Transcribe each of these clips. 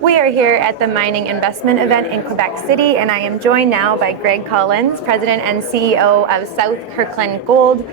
We are here at the mining investment event in Québec City, and I am joined now by Greg Collins, President and CEO of South Kirkland Gold.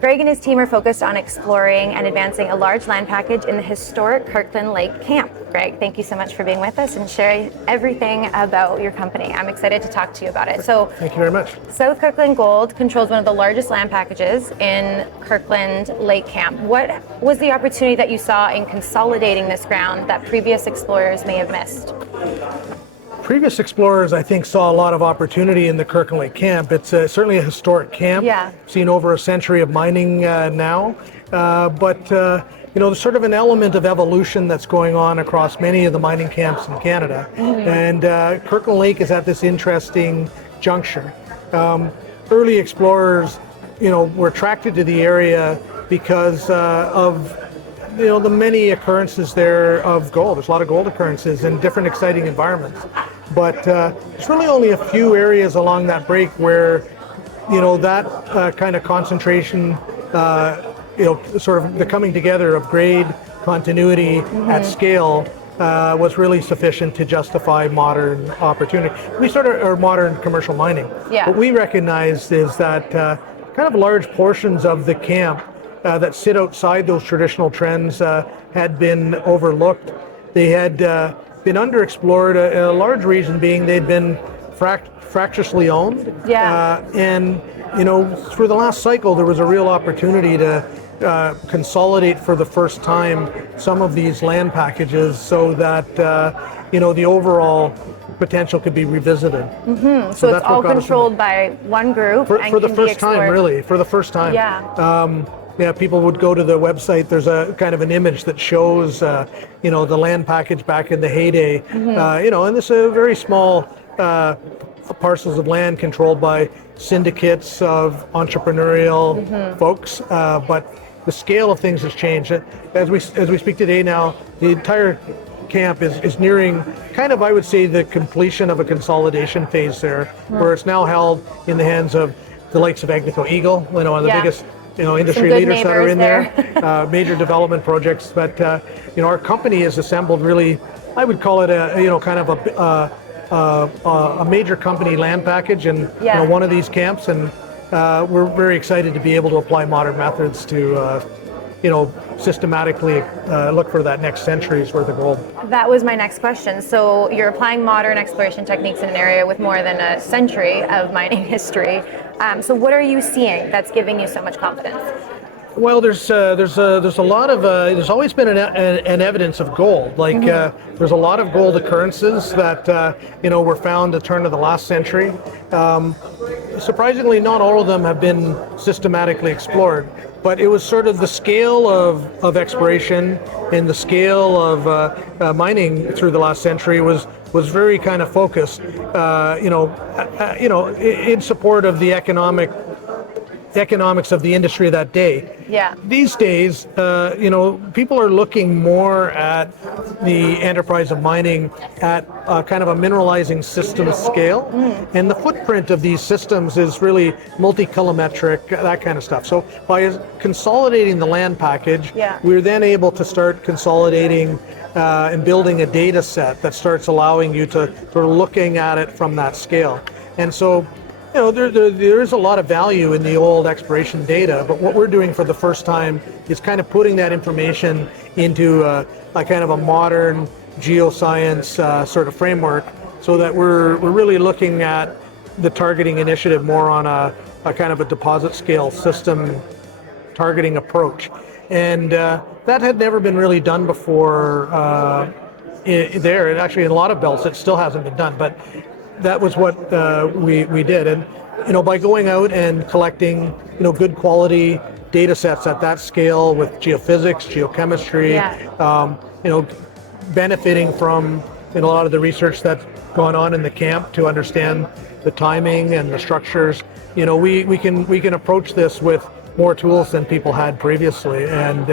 Greg and his team are focused on exploring and advancing a large land package in the historic Kirkland Lake Camp. Greg, thank you so much for being with us and sharing everything about your company. I'm excited to talk to you about it. So, thank you very much. South Kirkland Gold controls one of the largest land packages in Kirkland Lake Camp. What was the opportunity that you saw in consolidating this ground that previous explorers may have missed? Previous explorers, I think, saw a lot of opportunity in the Kirkland Lake Camp. It's certainly a historic camp, seen over a century of mining now. But there's sort of an element of evolution that's going on across many of the mining camps in Canada. And Kirkland Lake is at this interesting juncture. Early explorers, were attracted to the area because of the many occurrences there of gold. There's a lot of gold occurrences in different exciting environments. But there's really only a few areas along that break where, that kind of concentration, sort of the coming together of grade, continuity at scale was really sufficient to justify modern opportunity. Or modern commercial mining. What we recognized is that kind of large portions of the camp that sit outside those traditional trends had been overlooked. They had been underexplored, a large reason being they'd been fractiously owned. And, through the last cycle, there was a real opportunity to consolidate for the first time some of these land packages so that, the overall potential could be revisited. So it's all controlled by one group for the first time, really, for the first time. People would go to the website. There's a kind of an image that shows, the land package back in the heyday. And this is a very small parcels of land controlled by syndicates of entrepreneurial folks. But the scale of things has changed. As we speak today now, the entire camp is nearing kind of, I would say, the completion of a consolidation phase there, where it's now held in the hands of the likes of Agnico Eagle, one of the biggest industry leaders that are in there, major development projects. But our company has assembled really, I would call it kind of a major company land package in one of these camps, and we're very excited to be able to apply modern methods to systematically look for that next century's worth of gold. That was my next question. So you're applying modern exploration techniques in an area with more than a century of mining history. So what are you seeing that's giving you so much confidence? Well, there's a lot of there's always been an evidence of gold. Like there's a lot of gold occurrences that were found at the turn of the last century. Surprisingly, not all of them have been systematically explored. But it was sort of the scale of exploration and the scale of mining through the last century was very kind of focused, in support of the economics of the industry of that day. These days, people are looking more at the enterprise of mining at kind of a mineralizing system scale, and the footprint of these systems is really multi-kilometric, that kind of stuff. So by consolidating the land package, we're then able to start consolidating and building a data set that starts allowing you to sort of looking at it from that scale. And so there is a lot of value in the old exploration data, but what we're doing for the first time is kind of putting that information into a kind of a modern geoscience sort of framework, so that we're really looking at the targeting initiative more on a kind of a deposit scale system targeting approach. And that had never been really done before there. And actually in a lot of belts it still hasn't been done, but that was what we did. And by going out and collecting good quality data sets at that scale with geophysics, geochemistry, benefiting from a lot of the research that's gone on in the camp to understand the timing and the structures, we can approach this with more tools than people had previously. And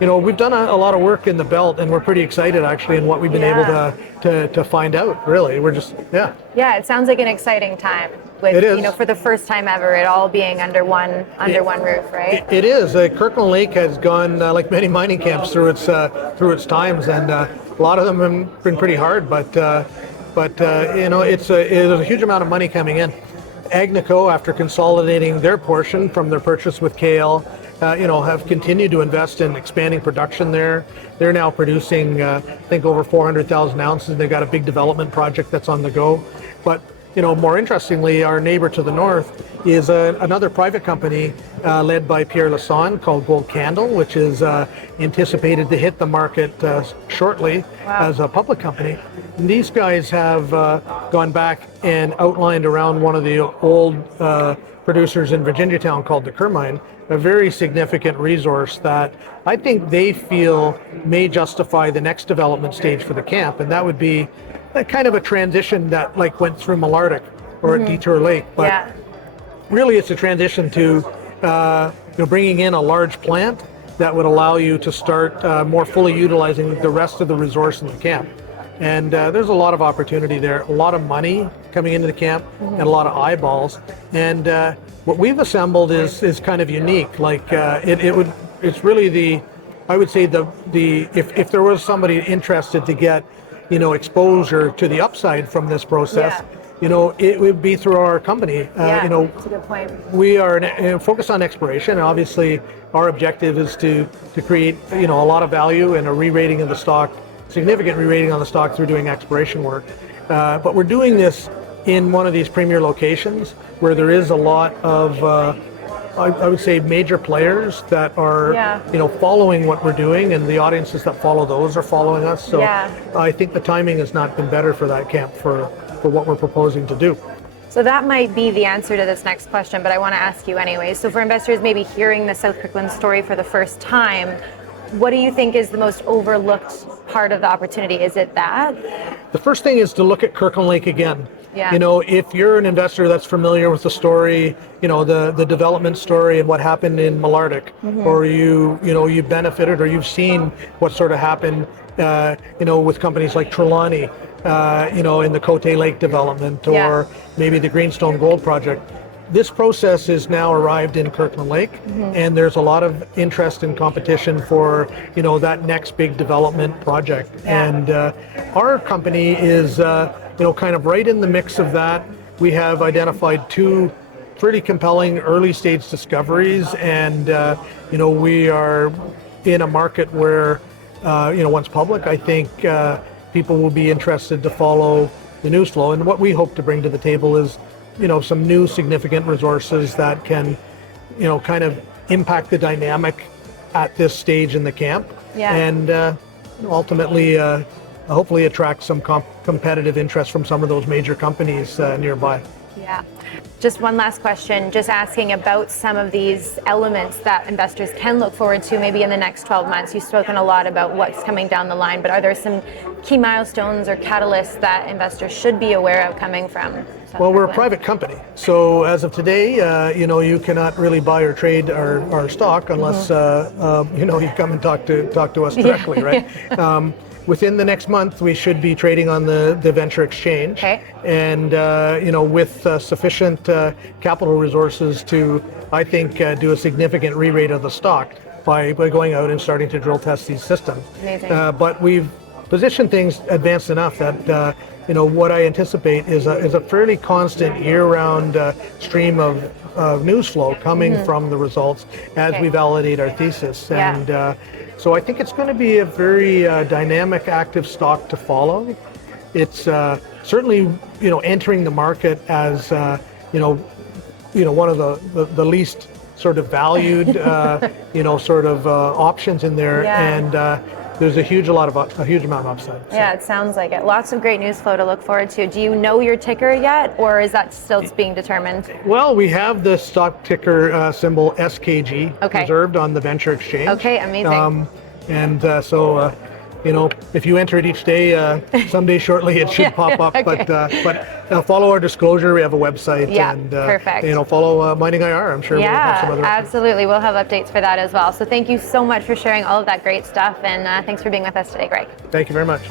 we've done a lot of work in the belt, and we're pretty excited actually in what we've been able to find out. Really, we're just it sounds like an exciting time with it is. For the first time ever, it all being under one roof, right? It is. Kirkland Lake has gone like many mining camps through its times, and A lot of them have been pretty hard, but it's a huge amount of money coming in. Agnico, after consolidating their portion from their purchase with KL, have continued to invest in expanding production there. They're now producing, I think, over 400,000 ounces. They've got a big development project that's on the go. But more interestingly, our neighbor to the north is another private company led by Pierre Lassonde called Gold Candle, which is anticipated to hit the market shortly as a public company. And these guys have gone back and outlined around one of the old producers in Virginia Town called the Kerr Mine, a very significant resource that I think they feel may justify the next development stage for the camp, and that would be kind of a transition that went through Malartic or at Detour Lake, but really it's a transition to bringing in a large plant that would allow you to start more fully utilizing the rest of the resource in the camp. And there's a lot of opportunity there, a lot of money coming into the camp, and a lot of eyeballs. And what we've assembled is kind of unique. It's really I would say if there was somebody interested to get exposure to the upside from this process, it would be through our company. That's a good point. We are focused on exploration, and obviously our objective is to create a lot of value and a re-rating of the stock, significant re-rating on the stock through doing exploration work. But we're doing this in one of these premier locations where there is a lot of I would say major players that are following what we're doing, and the audiences that follow those are following us. So I think the timing has not been better for that camp for what we're proposing to do. So that might be the answer to this next question, but I want to ask you anyway. So for investors maybe hearing the South Kirkland story for the first time, what do you think is the most overlooked part of the opportunity? Is it that? The first thing is to look at Kirkland Lake again. Yeah. If you're an investor that's familiar with the story, the development story and what happened in Malartic, or you benefited or you've seen what sort of happened, with companies like Trelawney, in the Cote Lake development, or maybe the Greenstone Gold project. This process has now arrived in Kirkland Lake, and there's a lot of interest and competition for that next big development project. And our company is kind of right in the mix of that. We have identified two pretty compelling early stage discoveries, and we are in a market where once public, I think people will be interested to follow the news flow. And what we hope to bring to the table is some new significant resources that can, kind of impact the dynamic at this stage in the camp, and ultimately, hopefully attract some competitive interest from some of those major companies nearby. Yeah. Just one last question, just asking about some of these elements that investors can look forward to maybe in the next 12 months. You've spoken a lot about what's coming down the line, but are there some key milestones or catalysts that investors should be aware of coming from? Well, we're a private company, so as of today, you cannot really buy or trade our stock unless you come and talk to us directly, right? Within the next month, we should be trading on the venture exchange, and with sufficient capital resources to, I think, do a significant re-rate of the stock by going out and starting to drill test these systems. Amazing. But we've positioned things advanced enough that what I anticipate is a fairly constant year-round stream of news flow coming from the results as we validate our thesis. And so I think it's going to be a very dynamic, active stock to follow. It's certainly, entering the market as, one of the least sort of valued, options in there, and there's a huge amount of upside. So. Yeah, it sounds like it. Lots of great news flow to look forward to. Do you know your ticker yet, or is that still being determined? Well, we have the stock ticker symbol SKG reserved on the venture exchange. Okay, amazing. So if you enter it each day, someday shortly it should pop up. But follow our disclosure. We have a website. And perfect. Follow MiningIR. I'm sure we'll have some other. Absolutely. We'll have updates for that as well. So thank you so much for sharing all of that great stuff, and thanks for being with us today, Greg. Thank you very much.